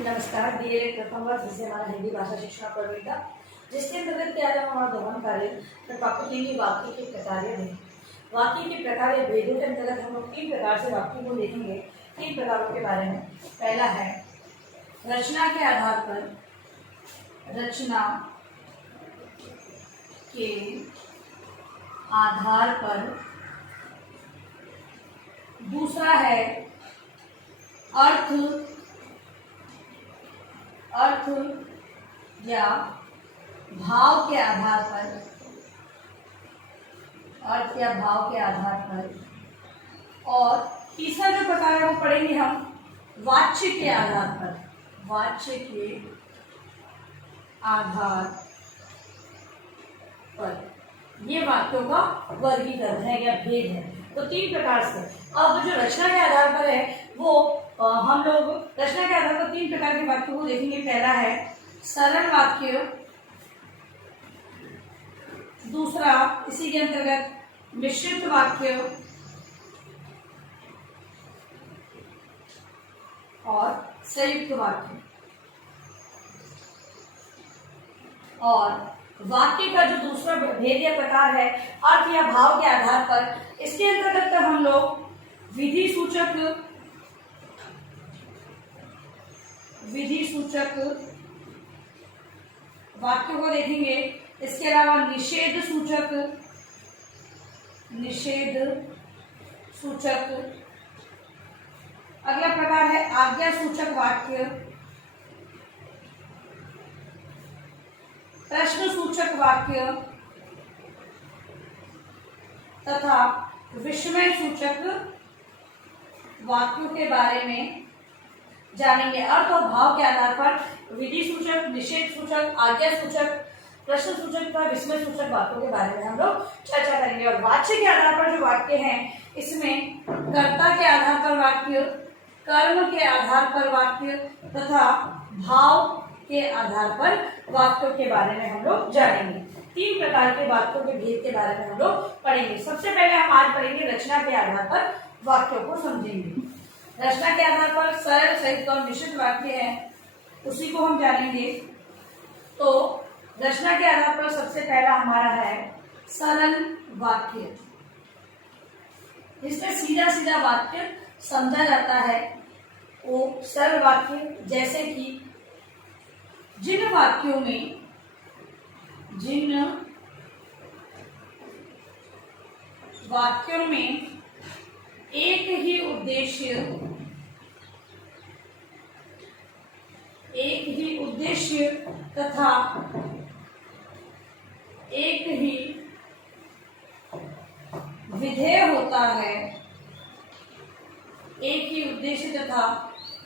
नमस्कार। डीएलएड प्रथम वर्ष जिसे हमारा हिंदी भाषा शिक्षण प्रवीणता, जिसके अंतर्गत क्या है हमारा दोहन कार्य टॉपिक लेंगे वाक्य के प्रकार या भेद। वाक्य के प्रकार या भेदों के अंतर्गत हम लोग 3 प्रकार से वाक्यों को देखेंगे। 3 प्रकारों के बारे में। पहला है रचना के आधार पर, रचना के आधार पर। दूसरा है अर्थ या भाव के आधार पर, अर्थ या भाव के आधार पर। और तीसरा जो प्रकार है वो पढ़ेंगे हम वाच्य के आधार पर, वाच्य के आधार पर। ये वाक्यों का वर्गीकरण है या भेद है। तो 3 प्रकार से। अब जो रचना के आधार पर है वो हम लोग रचना के आधार पर 3 प्रकार के वाक्यों को देखेंगे। पहला है सरल वाक्य, दूसरा इसी के अंतर्गत मिश्रित वाक्य और संयुक्त वाक्य। और वाक्य का जो दूसरा भेद या प्रकार है अर्थ या भाव के आधार पर, इसके अंतर्गत हम लोग विधि सूचक वाक्यों को देखेंगे। इसके अलावा निषेध सूचक। अगला प्रकार है आज्ञा सूचक वाक्य, प्रश्न सूचक वाक्य तथा विस्मय सूचक वाक्यों के बारे में जानेंगे। अर्थ और भाव के आधार पर विधि सूचक, निषेध सूचक, आज्ञा सूचक, प्रश्न सूचक तथा विस्मय सूचक वाक्यों के बारे में हम लोग चर्चा करेंगे। और वाच्य के आधार पर जो वाक्य हैं, इसमें कर्ता के आधार पर वाक्य, कर्म के आधार पर वाक्य तथा भाव के आधार पर वाक्यों के बारे में हम लोग जानेंगे। 3 प्रकार के वाक्यों के भेद के बारे में हम लोग पढ़ेंगे। सबसे पहले हम आज पढ़ेंगे रचना के आधार पर वाक्यों को समझेंगे। रचना के आधार पर सरल, संयुक्त और मिश्रित वाक्य है, उसी को हम जानेंगे। तो रचना के आधार पर सबसे पहला हमारा है सरल वाक्य, जिसमें सीधा सीधा वाक्य समझा जाता है वो सरल वाक्य। जैसे कि जिन वाक्यों में एक ही उद्देश्य तथा एक ही विधेय होता है, एक ही उद्देश्य तथा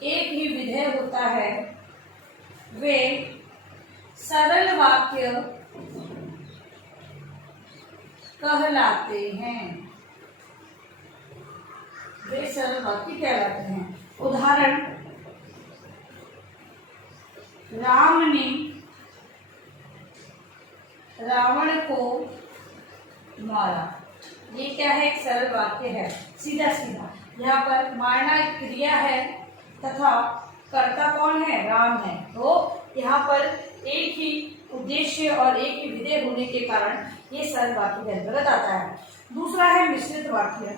एक ही विधेय होता है, वे सरल वाक्य कहलाते हैं। वे सरल वाक्य कहलाते हैं। उदाहरण, राम ने रावण को मारा। ये क्या है? एक सरल वाक्य है, सीधा सीधा। यहाँ पर मारना एक क्रिया है तथा कर्ता कौन है? राम है। तो यहाँ पर एक ही उद्देश्य और एक ही विधेय होने के कारण ये सरल वाक्य के अंतर्गत आता है। दूसरा है मिश्रित वाक्य।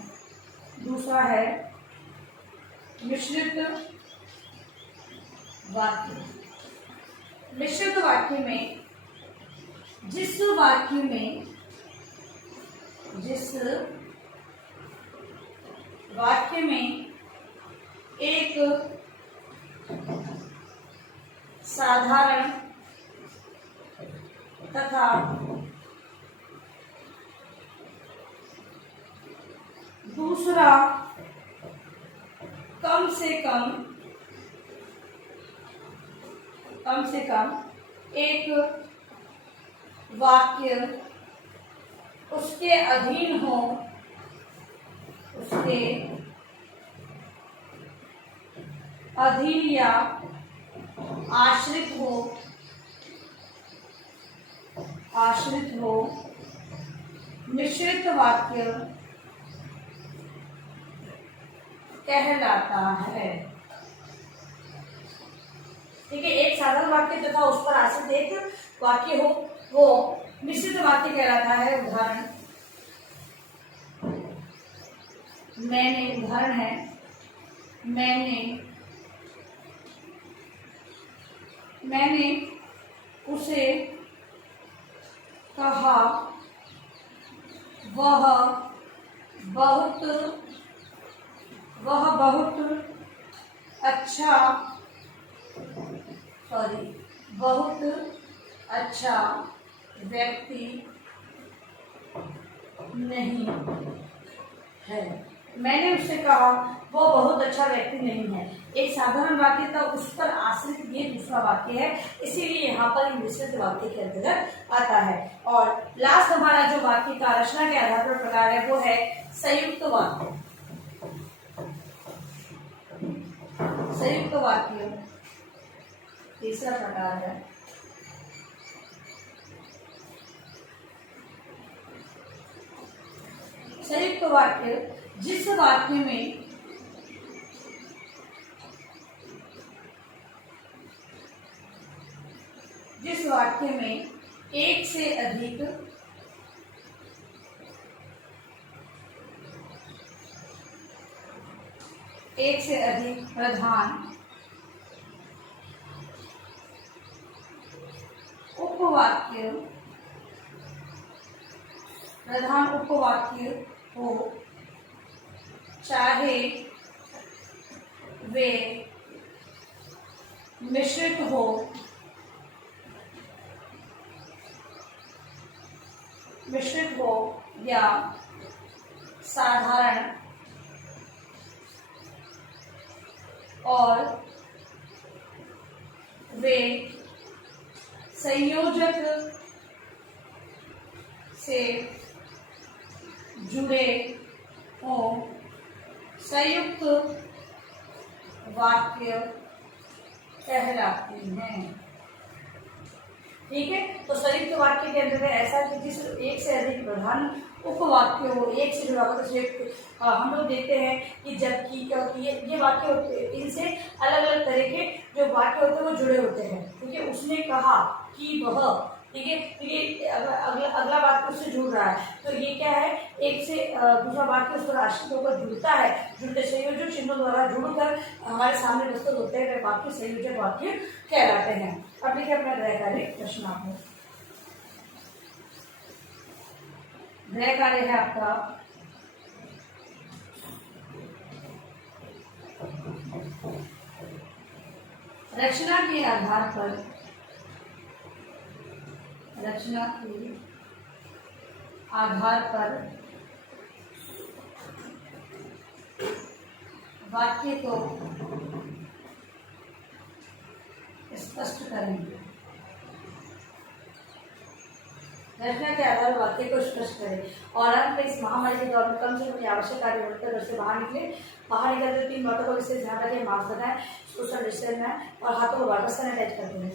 मिश्रित वाक्य में जिस वाक्य में एक साधारण तथा दूसरा कम से कम एक वाक्य उसके अधीन हो, उसके अधीन या आश्रित हो मिश्रित वाक्य कहलाता है। साधारण वाक्य तथा उस पर आश्रित एक वाक्य हो वो मिश्रित वाक्य कहलाता है। उदाहरण मैंने, उदाहरण है मैंने उसे कहा, वह बहुत अच्छा व्यक्ति नहीं है। मैंने उससे कहा वो बहुत अच्छा व्यक्ति नहीं है। एक साधारण वाक्य था, उस पर आश्रित ये दूसरा वाक्य है, इसीलिए यहाँ पर मिश्रित वाक्य के अंतर्गत आता है। और लास्ट हमारा जो वाक्य का रचना के आधार पर प्रकार है वो है संयुक्त वाक्य। संयुक्त वाक्य तीसरा प्रकार है। संयुक्त वाक्य जिस वाक्य में एक से अधिक प्रधान उपवाक्य हो, चाहे वे मिश्रित हो या साधारण, और वे संयोजक से जुड़े हों, संयुक्त वाक्य कहलाते हैं। ठीक है, तो संयुक्त वाक्य के अंदर ऐसा कि जिस एक से अधिक प्रधान उपवाक्य हो, एक से जुड़ा हुआ। तो हम लोग देखते हैं कि जबकि, क्योंकि ये वाक्य होते हैं, इनसे अलग अलग तरह के जो वाक्य होते हैं वो जुड़े होते हैं। ठीक है, उसने कहा कि वह, ठीक है, ये अगला वाक्य उससे जुड़ रहा है, तो ये क्या है, एक से दूसरा वाक्य उस पर आश्रित होकर जुड़ता है। जुड़ते संयोजक चिन्हों द्वारा जुड़कर हमारे सामने प्रस्तुत होते हैं, वाक्य संयोजक वाक्य कहलाते हैं। अब देखिए अपना गृह कार्य प्रश्न आपको। गृह कार्य है आपका रचना के आधार पर वाक्य को स्पष्ट करें। रचना के आधार पर वाक्य को स्पष्ट करें और अंत में इस महामारी के दौर में कम से कम आवश्यक कार्य होकर घर से बाहर निकले। बाहर निकलते 3 बातों को विशेष ध्यान रखें, मास्क लगाएं, सोशल डिस्टेंस में और हाथों को वापस सैनिटाइज करते हैं।